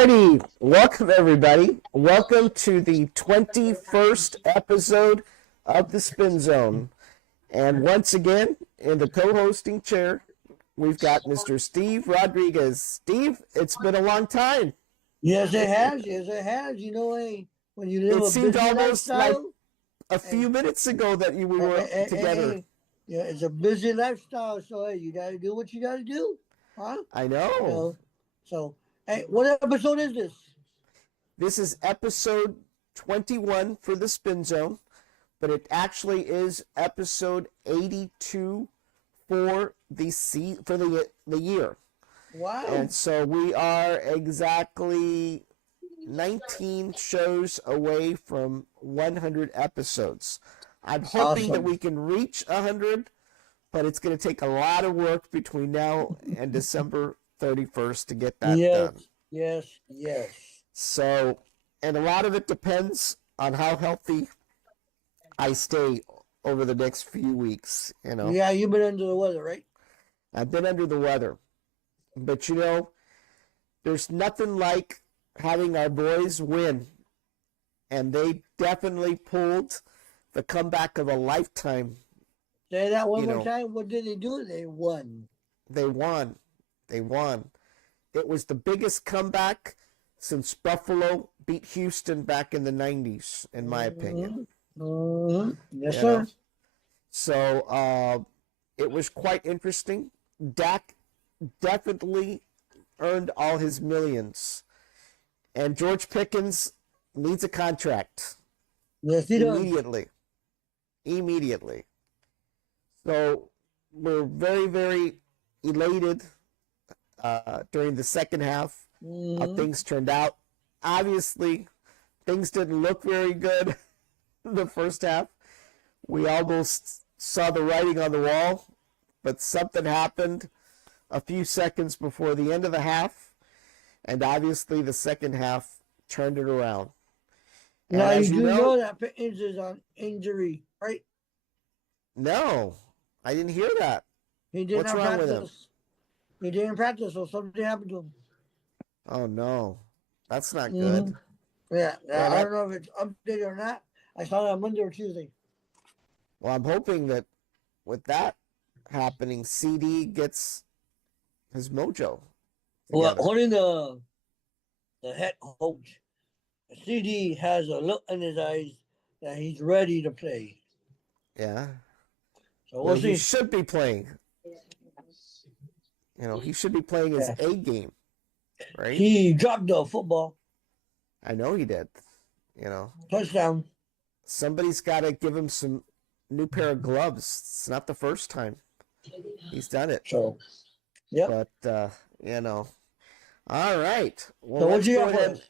righty, welcome everybody. Welcome to the 21st episode of the Spin Zone. And once again, in the co-hosting chair, we've got Mr. Steve Rodriguez. Steve, it's been a long time. Yes, it has. Yes, it has. You know, when you live It a seemed busy almost like lifestyle, a few minutes ago that we were together. yeah, it's a busy lifestyle. So hey, you gotta do what you gotta do, huh? I You know. know. So hey, what episode is this? This is episode 21 for the Spin Zone, but it actually is episode 82 for the year. Wow. And so we are exactly 19 shows away from 100 episodes. I'm hoping that we can reach 100, but it's going to take a lot of work between now and December 31st to get that done. Yes. So, and a lot of it depends on how healthy I stay over the next few weeks, you know. Yeah, you've been under the weather, right? I've been under the weather. But, you know, there's nothing like having our boys win. And they definitely pulled the comeback of a lifetime. Say that one more time. What did they do? They won. They won. It was the biggest comeback since Buffalo beat Houston back in the 90s, in my opinion. Yes, sir. So it was quite interesting. Dak definitely earned all his millions. And George Pickens needs a contract. Yes, he does. Immediately. So we're very, very elated during the second half how things turned out. Obviously, things didn't look very good in the first half. We almost saw the writing on the wall, but something happened a few seconds before the end of the half, and obviously the second half turned it around. Now, you do know that Pickens is on injury, right? No, I didn't hear that. He didn't What's wrong with him? He didn't practice, so something happened to him. Oh, no. That's not good. Yeah, I don't know if it's updated or not. I saw it on Monday or Tuesday. Well, I'm hoping that with that happening, CD gets his mojo together. Well, according to the head coach, CD has a look in his eyes that he's ready to play. Yeah. So we'll see. He should be playing. You know, he should be playing his A game, right? He dropped the football. I know he did. You know. Touchdown. Somebody's got to give him some new pair of gloves. It's not the first time he's done it. So, yeah. But, you know. All right. Well, so what you got for us?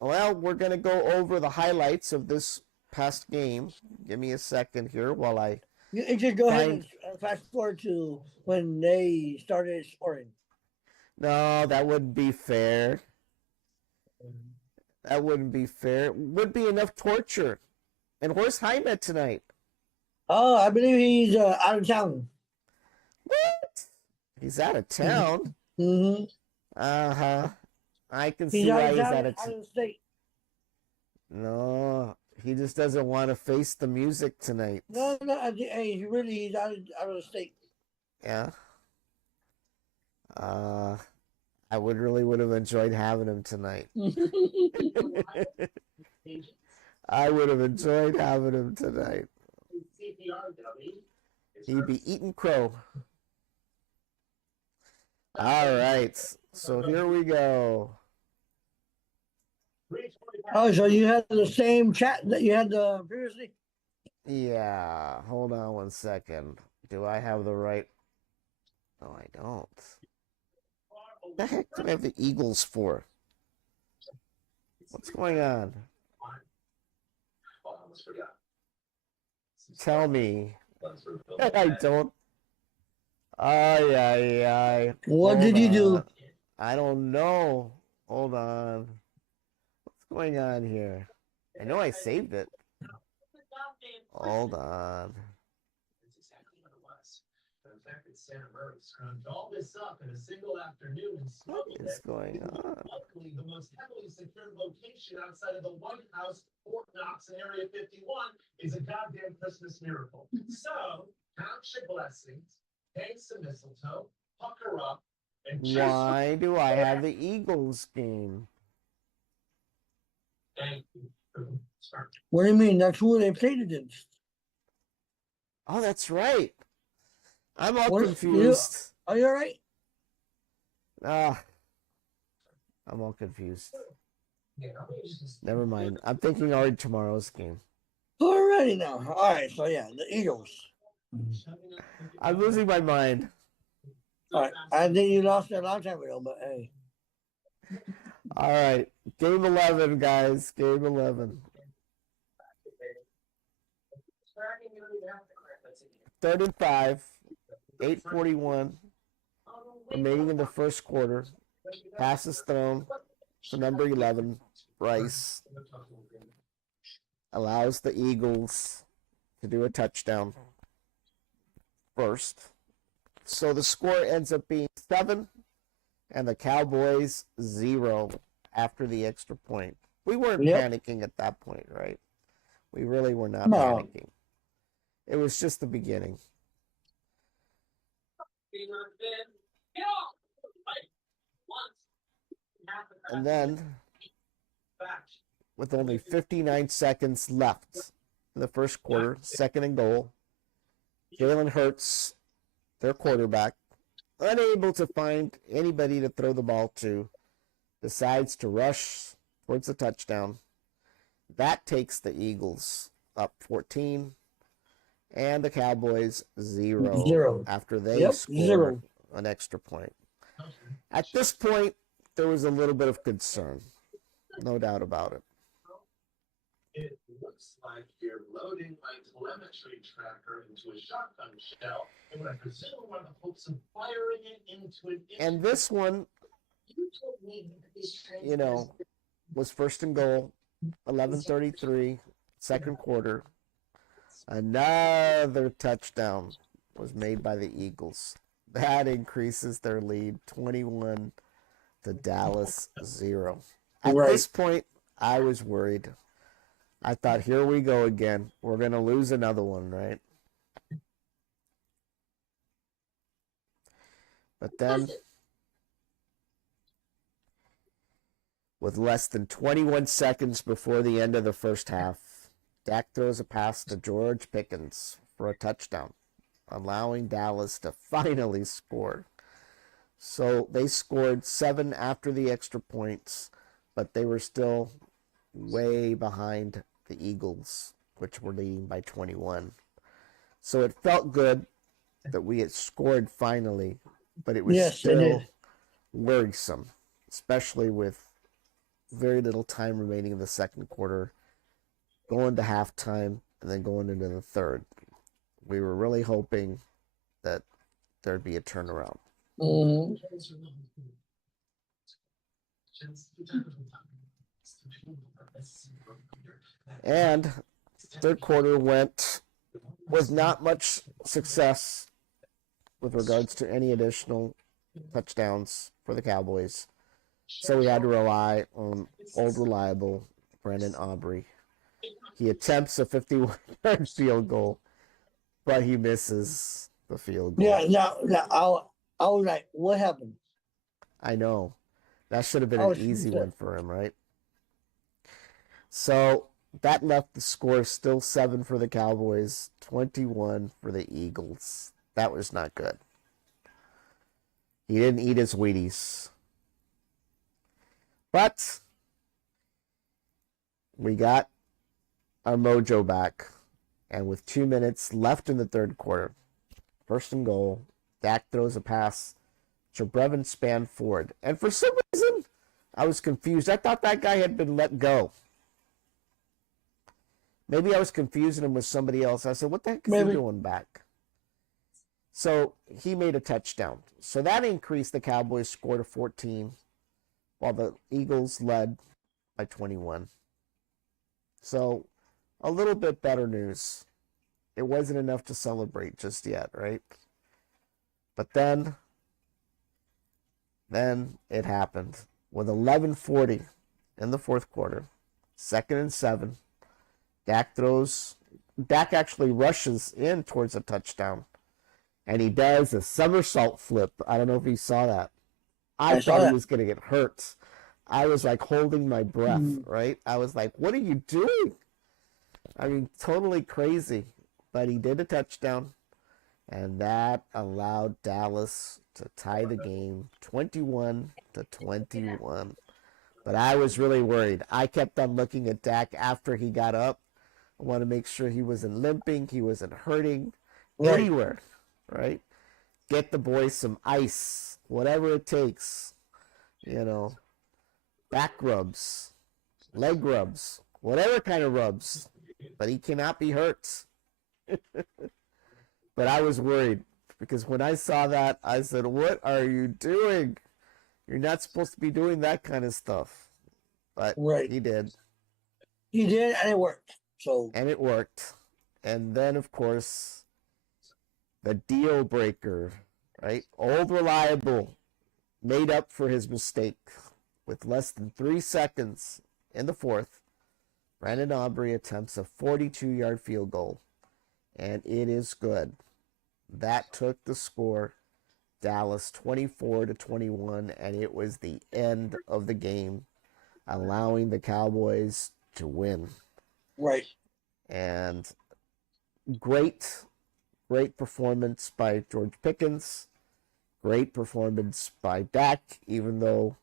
Well, we're going to go over the highlights of this past game. Give me a second here while I... You just go ahead and fast forward to when they started scoring. No, that wouldn't be fair. That wouldn't be fair. It would be enough torture. And where's Jaime tonight? Oh, I believe he's out of town. What? He's out of town? Mm-hmm. Uh-huh. I can see why he's out of state. No, he just doesn't want to face the music tonight. No, he's out of state. Yeah. I would have enjoyed having him tonight. I would have enjoyed having him tonight. He'd be eating crow. All right, so here we go. Oh, so you had the same chat that you had previously? Yeah, hold on one second. Do I have the right? No, I don't. What the heck do I have the Eagles for? What's going on? Tell me. I don't. Ay. What did you do? I don't know. Hold on. What's going on here? I know I saved it. Hold on. affected Santa Murray scrubbed all this up in a single afternoon and What smuggled is it going into on? luckily the most heavily secured location outside of the White House, Fort Knox, and Area 51 is a goddamn Christmas miracle. So, count your blessings, hang some mistletoe, pucker up, and cheers. Why do I have the Eagles game? Thank you. Start. What do you mean? That's who they played against. Oh, that's right. I'm all What- confused. Are you all right? Ah, I'm all confused. Yeah, Never mind. I'm thinking already tomorrow's game. Alrighty now. All right. So yeah, the Eagles. I'm losing my mind. All right. I think you lost it a long time ago, but hey. All right, game 11, guys. Game 11. 3rd and 5. 8:41 remaining in the first quarter. Passes thrown for number 11, Bryce. Allows the Eagles to do a touchdown first. So the score ends up being 7 and the Cowboys 0 after the extra point. We weren't Yep. panicking at that point, right? We really were not No. panicking. It was just the beginning. And then, with only 59 seconds left in the first quarter, 2nd and goal, Jalen Hurts, their quarterback, unable to find anybody to throw the ball to, decides to rush towards the touchdown. That takes the Eagles up 14 and the Cowboys 0 after they Yep, score 0. an extra point. At this point, there was a little bit of concern. No doubt about it. It looks like you're loading my telemetry tracker into a shotgun shell, and what I presume are the hopes of firing it into an. And this one, you know, was 1st and goal, 11:33, second quarter. Another touchdown was made by the Eagles. That increases their lead 21 to Dallas 0. At Right. this point, I was worried. I thought, here we go again. We're going to lose another one, right? But then, with less than 21 seconds before the end of the first half, Dak throws a pass to George Pickens for a touchdown, allowing Dallas to finally score. So they scored 7 after the extra points, but they were still way behind the Eagles, which were leading by 21. So it felt good that we had scored finally, but it was Yes, it still did. worrisome, especially with very little time remaining in the second quarter, going to halftime, and then going into the third. We were really hoping that there'd be a turnaround. Mhm. And third quarter was not much success with regards to any additional touchdowns for the Cowboys. So we had to rely on old reliable Brandon Aubrey. He attempts a 51-yard field goal, but he misses the field goal. Yeah. Now, I was like, what happened? I know. That should have been I an was easy upset. one for him, right? So that left the score still 7 for the Cowboys, 21 for the Eagles. That was not good. He didn't eat his Wheaties. But we got our mojo back. And with 2 minutes left in the third quarter, 1st and goal, Dak throws a pass to Brevin Spanford. And for some reason, I was confused. I thought that guy had been let go. Maybe I was confusing him with somebody else. I said, what the heck is he Maybe. doing back? So he made a touchdown. So that increased the Cowboys' score to 14, while the Eagles led by 21. So a little bit better news. It wasn't enough to celebrate just yet, right? But then it happened with 11:40 in the fourth quarter, 2nd and 7. Dak actually rushes in towards a touchdown, and he does a somersault flip. I don't know if you saw that. I saw thought he that. was going to get hurt. I was like holding my breath, right? I was like, what are you doing? I mean, totally crazy. But he did a touchdown, and that allowed Dallas to tie the game 21-21. But I was really worried. I kept on looking at Dak after he got up. I want to make sure he wasn't limping, he wasn't hurting Right. anywhere, right? Get the boy some ice, whatever it takes, back rubs, leg rubs, whatever kind of rubs. But he cannot be hurt. But I was worried because when I saw that, I said, what are you doing? You're not supposed to be doing that kind of stuff. But Right. he did. He did, and it worked. So. And it worked. And then, of course, the deal breaker, right? Old Reliable made up for his mistake with less than 3 seconds in the fourth. Brandon Aubrey attempts a 42-yard field goal, and it is good. That took the score, Dallas 24-21, and it was the end of the game, allowing the Cowboys to win. Right. And great performance by George Pickens. Great performance by Dak, even though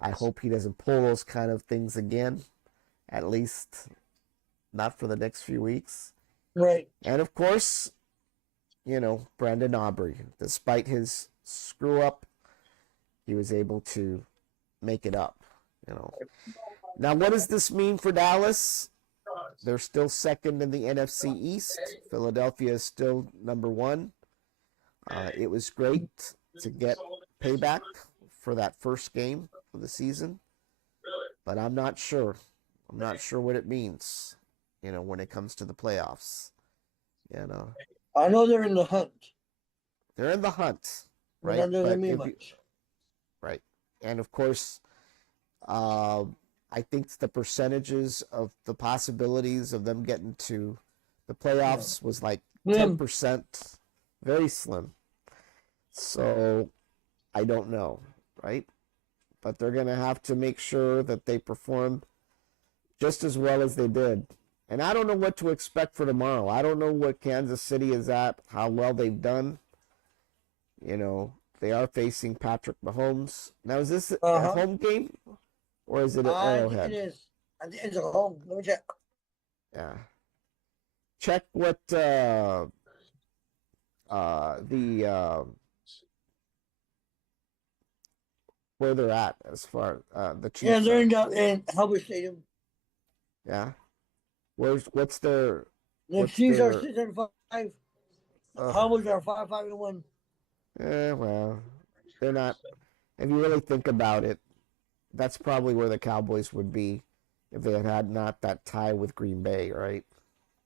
I hope he doesn't pull those kind of things again, at least not for the next few weeks. Right. And of course, Brandon Aubrey, despite his screw up, he was able to make it up, Now, what does this mean for Dallas? They're still second in the NFC East. Philadelphia is still number 1. It was great to get payback for that first game of the season, but I'm not sure. I'm not sure what it means, when it comes to the playoffs. I know they're in the hunt. They're in the hunt, right? That doesn't mean if much. right. And of course, I think the percentages of the possibilities of them getting to the playoffs was like 10%, very slim. So I don't know, right? But they're going to have to make sure that they perform just as well as they did. And I don't know what to expect for tomorrow. I don't know what Kansas City is at, how well they've done. They are facing Patrick Mahomes. Now, is this a home game? Or is it at Arrowhead? I think it is. I think it's at home. Let me check. Yeah. Check what the where they're at as far the Chiefs. Yeah, they're in Hubbard Stadium. Yeah. What's their? The Chiefs are 6-5. Cowboys are 5-1. Well, they're not. If you really think about it, that's probably where the Cowboys would be if they had not that tie with Green Bay, right?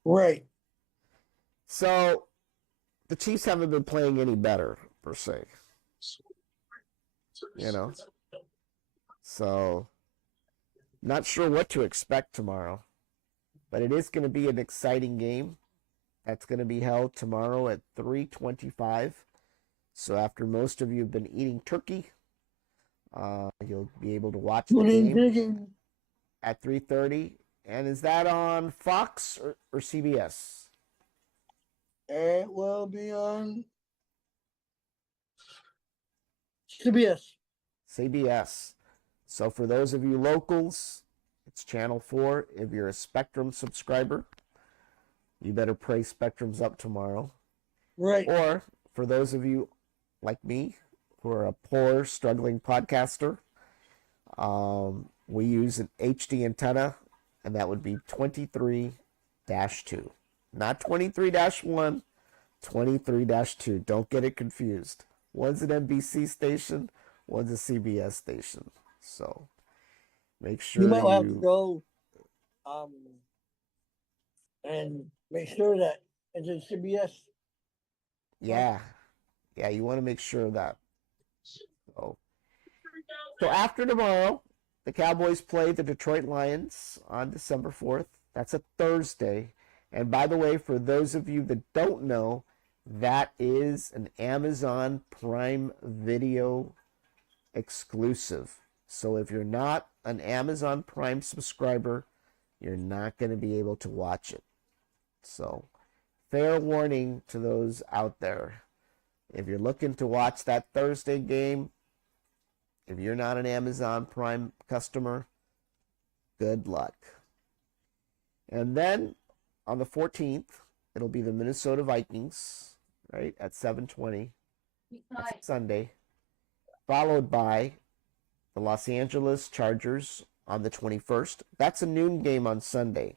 Right. So the Chiefs haven't been playing any better, per se. So not sure what to expect tomorrow. But it is going to be an exciting game. That's going to be held tomorrow at 3:25. So after most of you have been eating turkey, you'll be able to watch the game at 3:30. And is that on Fox or CBS? It will be on CBS. CBS. So for those of you locals, it's Channel 4. If you're a Spectrum subscriber, you better pray Spectrum's up tomorrow. Right. Or for those of you like me who are a poor, struggling podcaster, we use an HD antenna, and that would be 23-2. Not 23-1, 23-2. Don't get it confused. One's an NBC station, one's a CBS station. So make sure you might have to go and make sure that it's in CBS. Yeah. Yeah, you want to make sure of that. So after tomorrow, the Cowboys play the Detroit Lions on December 4th. That's a Thursday. And by the way, for those of you that don't know, that is an Amazon Prime Video exclusive. So if you're not an Amazon Prime subscriber, you're not going to be able to watch it. So fair warning to those out there. If you're looking to watch that Thursday game, if you're not an Amazon Prime customer, good luck. And then on the 14th, it'll be the Minnesota Vikings, right, at 7:20. That's Sunday. Followed by the Los Angeles Chargers on the 21st. That's a noon game on Sunday.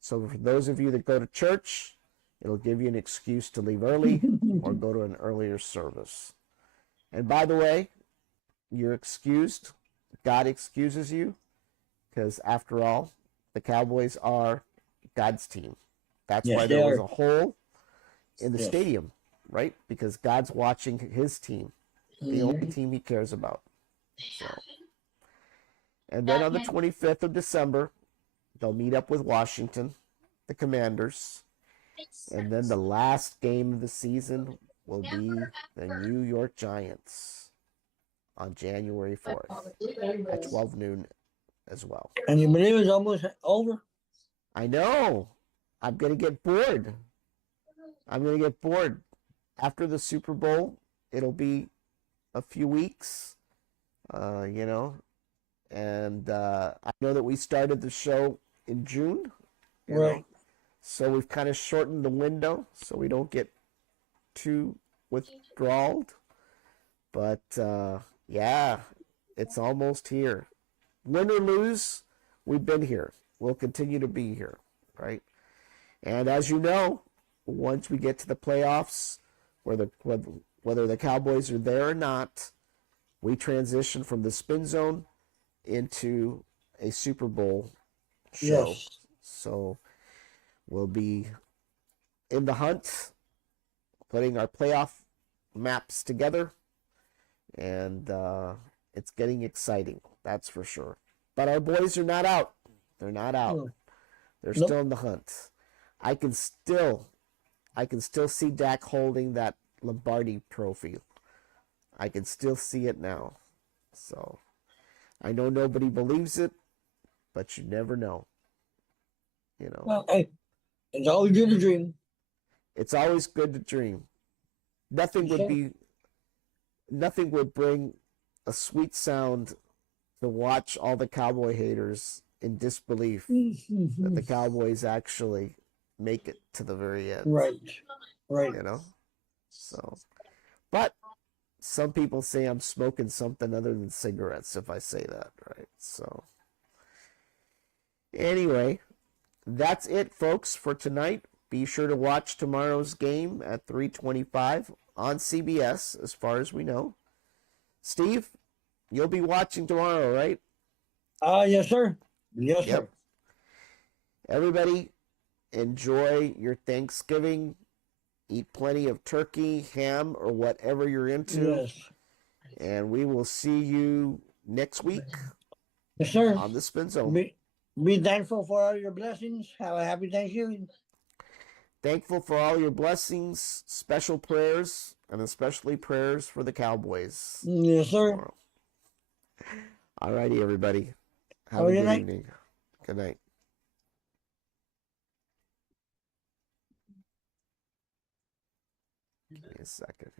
So for those of you that go to church, it'll give you an excuse to leave early or go to an earlier service. And by the way, you're excused. God excuses you, because after all, the Cowboys are God's team. That's Yes, why they there was are. a hole in the Yes. stadium, right? Because God's watching his team, the only team he cares about. So. And then on the 25th of December, they'll meet up with Washington, the Commanders. And then the last game of the season will be the New York Giants on January 4th at 12 noon as well. And you believe it's almost over? I know. I'm going to get bored. I'm going to get bored. After the Super Bowl, it'll be a few weeks, you know. And I know that we started the show in June. You Right. know? So we've kind of shortened the window so we don't get too withdrawed. But yeah, it's almost here. Win or lose, we've been here. We'll continue to be here, right? And as you know, once we get to the playoffs, whether the Cowboys are there or not, we transition from the spin zone into a Super Bowl show. Yes. So we'll be in the hunt, putting our playoff maps together, and it's getting exciting, that's for sure. But our boys are not out. They're not out. No. They're Nope. still in the hunt. I can still see Dak holding that Lombardi trophy. I can still see it now. So I know nobody believes it, but you never know. You know. Well, hey, it's always good to dream. It's always good to dream. Nothing would bring a sweet sound to watch all the Cowboy haters in disbelief that the Cowboys actually make it to the very end. Right. Right. You know? So, but some people say I'm smoking something other than cigarettes if I say that, right? So, anyway, that's it, folks, for tonight. Be sure to watch tomorrow's game at 3:25 on CBS, as far as we know. Steve, you'll be watching tomorrow, right? Yes, sir. Yes, Yep. sir. Everybody, enjoy your Thanksgiving. Eat plenty of turkey, ham, or whatever you're into. Yes. And we will see you next week Yes, sir. on the Spin Zone. Be thankful for all your blessings. Have a happy Thanksgiving. Thankful for all your blessings, special prayers, and especially prayers for the Cowboys. Yes, sir. All righty, everybody. Have Have a a good good night. evening. Good night. Give me a second.